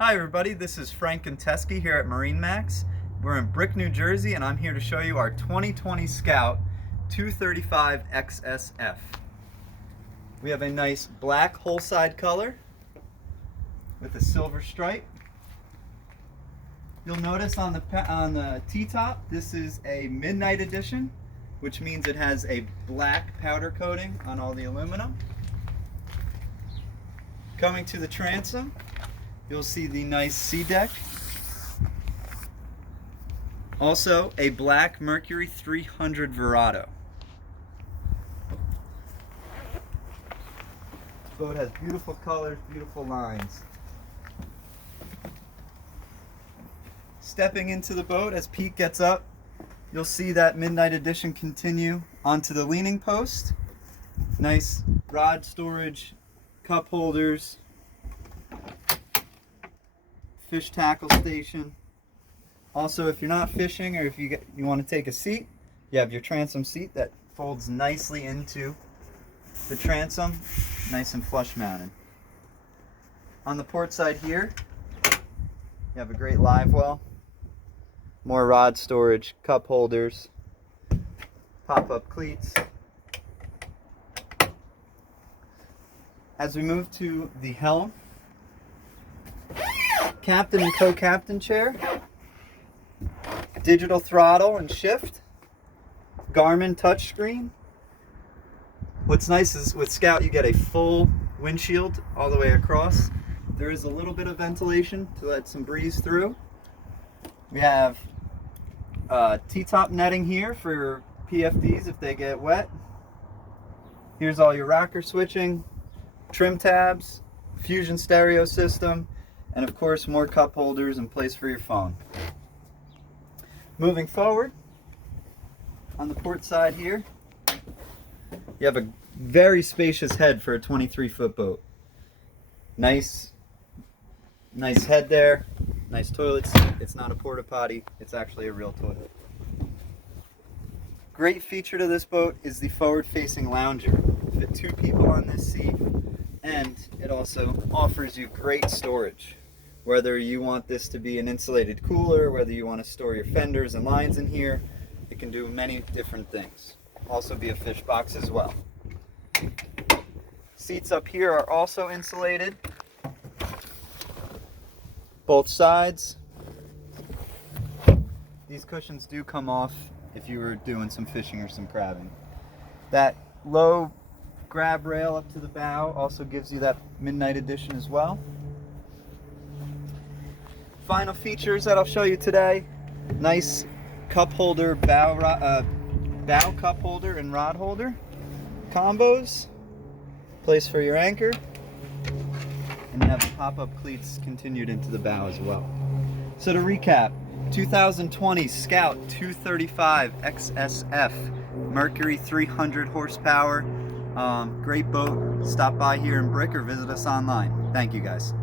Hi everybody, this is Frank and Teskey here at MarineMax. We're in Brick, New Jersey, and I'm here to show you our 2020 Scout 235 XSF. We have a nice black hull side color with a silver stripe. You'll notice on the T-top, this is a midnight edition, which means it has a black powder coating on all the aluminum. Coming to the transom, you'll see the nice sea deck. Also, a black Mercury 300 Verado. This boat has beautiful colors, beautiful lines. Stepping into the boat as Pete gets up, you'll see that midnight edition continue onto the leaning post. Nice rod storage, cup holders, fish tackle station. Also, if you're not fishing or if you want to take a seat, you have your transom seat that folds nicely into the transom, nice and flush mounted. On the port side here, you have a great live well, more rod storage, cup holders, pop-up cleats. As we move to the helm, captain and co-captain chair, digital throttle and shift, Garmin touchscreen. What's nice is with Scout you get a full windshield all the way across. There is a little bit of ventilation to let some breeze through. We have T-top netting here for PFDs if they get wet. Here's all your rocker switching, trim tabs, fusion stereo system, and of course more cup holders and place for your phone. Moving forward, on the port side here, you have a very spacious head for a 23-foot boat. Nice head there, nice toilet seat. It's not a porta potty, it's actually a real toilet. Great feature to this boat is the forward-facing lounger. Fit 2 people on this seat, and it also offers you great storage. Whether you want this to be an insulated cooler, whether you want to store your fenders and lines in here, it can do many different things. Also be a fish box as well. Seats up here are also insulated, both sides. These cushions do come off if you were doing some fishing or some crabbing. That low grab rail up to the bow also gives you that midnight edition as well. Final features that I'll show you today: nice cup holder, bow cup holder and rod holder combos, place for your anchor, and you have the pop-up cleats continued into the bow as well. So to recap, 2020 Scout 235 XSF, Mercury 300 horsepower. Great boat. Stop by here in Brick or visit us online. Thank you guys.